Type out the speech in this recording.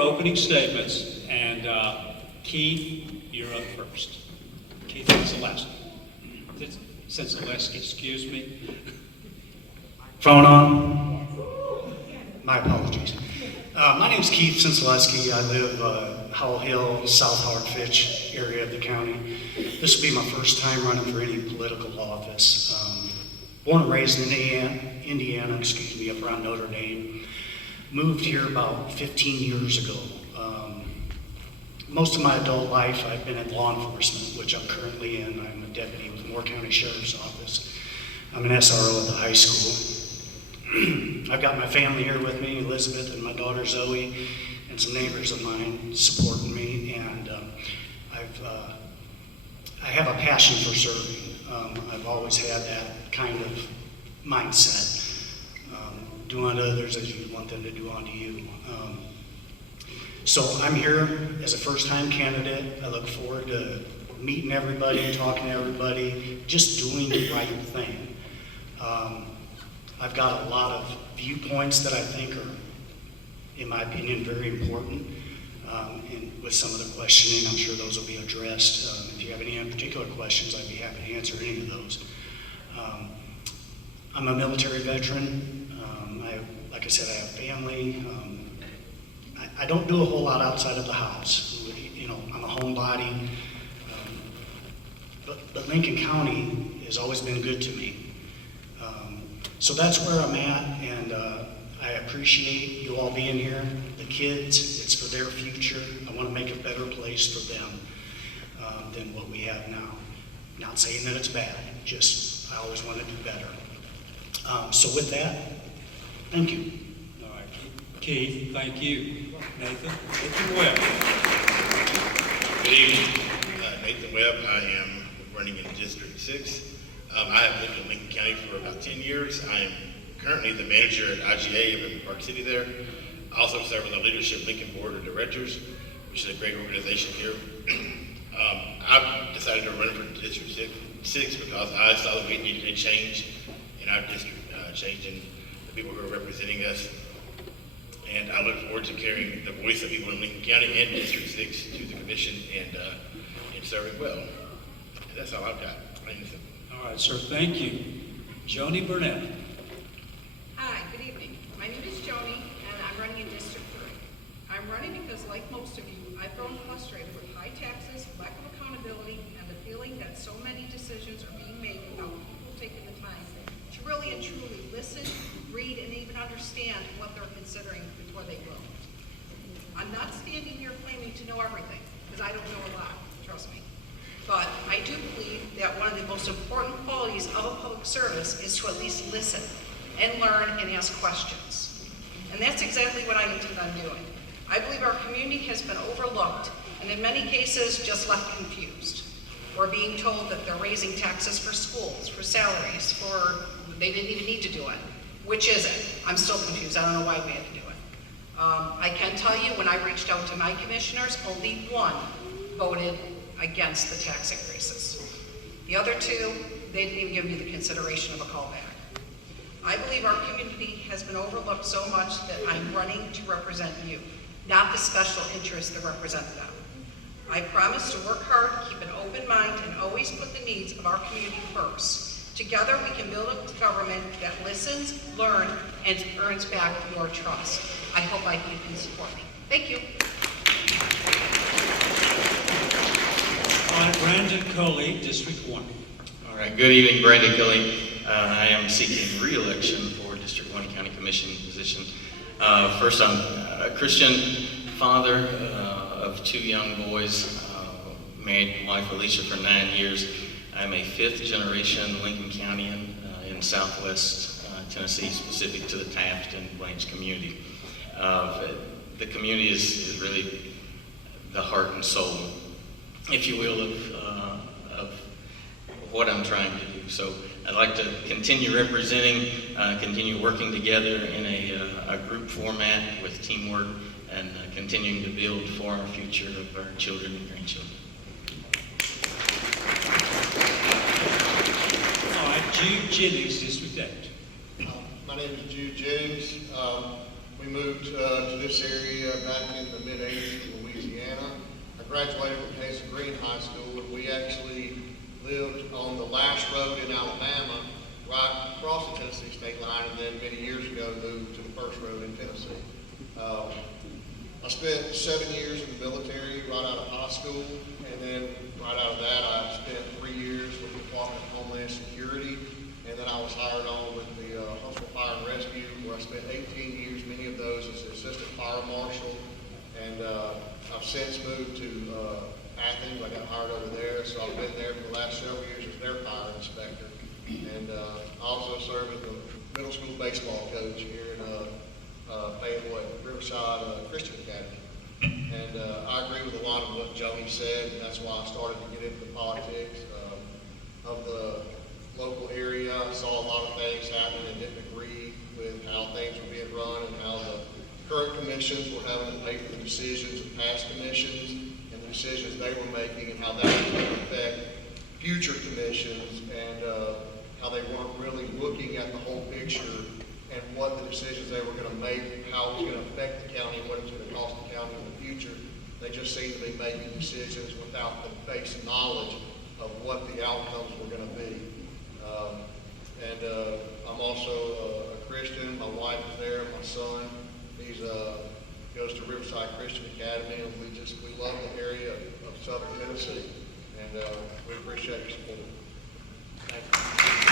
Opening statements, and Keith, you're up first. Keith Cencelweski, excuse me. Phone on? My apologies. My name is Keith Cencelweski. I live Howell Hill, South Hardfitch area of the county. This will be my first time running for any political office. Born and raised in Indiana, up around Notre Dame. Moved here about 15 years ago. Most of my adult life I've been in law enforcement, which I'm currently in. I'm a deputy with Moore County Sheriff's Office. I'm an SRO at the high school. I've got my family here with me, Elizabeth and my daughter Zoe, and some neighbors of mine supporting me, and I have a passion for serving. I've always had that kind of mindset. Do unto others as you want them to do unto you. So I'm here as a first-time candidate. I look forward to meeting everybody, talking to everybody, just doing the right thing. I've got a lot of viewpoints that I think are, in my opinion, very important. And with some of the questioning, I'm sure those will be addressed. If you have any particular questions, I'd be happy to answer any of those. I'm a military veteran. Like I said, I have family. I don't do a whole lot outside of the house. You know, I'm a homebody. But Lincoln County has always been good to me. So that's where I'm at, and I appreciate you all being here. The kids, it's for their future. I want to make a better place for them than what we have now. Not saying that it's bad, just I always want to do better. So with that, thank you. All right, Keith, thank you. Nathan Webb. Good evening. Nathan Webb. I am running in District 6. I have lived in Lincoln County for about 10 years. I am currently the manager at IGA in Park City there. I also serve on the Leadership Lincoln Board of Directors, which is a great organization here. I've decided to run for District 6 because I saw that we needed a change in our district, changing the people who are representing us. And I look forward to carrying the voice of people in Lincoln County and District 6 to the commission and serving well. And that's all I've got. All right, sir, thank you. Joannie Burnett. Hi, good evening. My name is Joannie, and I'm running in District 3. I'm running because, like most of you, I've grown frustrated with high taxes, lack of accountability, and the feeling that so many decisions are being made without people taking the time to really and truly listen, read, and even understand what they're considering before they vote. I'm not standing here claiming to know everything, because I don't know a lot, trust me. But I do believe that one of the most important qualities of a public service is to at least listen and learn and ask questions. And that's exactly what I intend on doing. I believe our community has been overlooked and in many cases just left confused. We're being told that they're raising taxes for schools, for salaries, for they didn't even need to do it. Which is it? I'm still confused. I don't know why we had to do it. I can tell you when I reached out to my commissioners, only one voted against the tax increases. The other two, they didn't even give me the consideration of a callback. I believe our community has been overlooked so much that I'm running to represent you, not the special interests that represent them. I promise to work hard, keep an open mind, and always put the needs of our community first. Together we can build a government that listens, learns, and earns back your trust. I hope you can support me. Thank you. All right, Brandon Kolle, District 1. All right, good evening, Brandon Kolle. I am seeking re-election for District 1 County Commission position. First, I'm a Christian father of 2 young boys, married wife Alicia for 9 years. I'm a 5th generation Lincoln Countyan in Southwest Tennessee, specific to the Taft and Blanche community. The community is really the heart and soul, if you will, of what I'm trying to do. So I'd like to continue representing, continue working together in a group format with teamwork, and continuing to build for our future of our children and grandchildren. All right, Jude, Jennings, District 8. My name is Jude Jennings. We moved to this area back in the mid-80s from Louisiana. I graduated from Hazel Green High School, and we actually lived on the last road in Alabama, right across the Tennessee state line, and then many years ago moved to the first road in Tennessee. I spent 7 years in the military right out of high school, and then right out of that I spent 3 years with the Department of Homeland Security, and then I was hired on with the Huntsville Fire and Rescue, where I spent 18 years, many of those as the Assistant Fire Marshal, and I've since moved to Athens. I got hired over there, so I've been there for the last several years as their fire inspector, and I also serve as the middle school baseball coach here in Riverside Christian Academy. And I agree with a lot of what Joannie said, and that's why I started to get into the politics of the local area. I saw a lot of things happen and didn't agree with how things were being run and how the current commissions were having to pay for the decisions of past commissions and the decisions they were making, and how that was going to affect future commissions, and how they weren't really looking at the whole picture and what the decisions they were going to make, how it was going to affect the county, and what it was going to cost the county in the future. They just seemed to be making decisions without the base knowledge of what the outcomes were going to be. I'm also a Christian. My wife is there. My son, he goes to Riverside Christian Academy, and we love the area of Southern Tennessee, and we appreciate your support.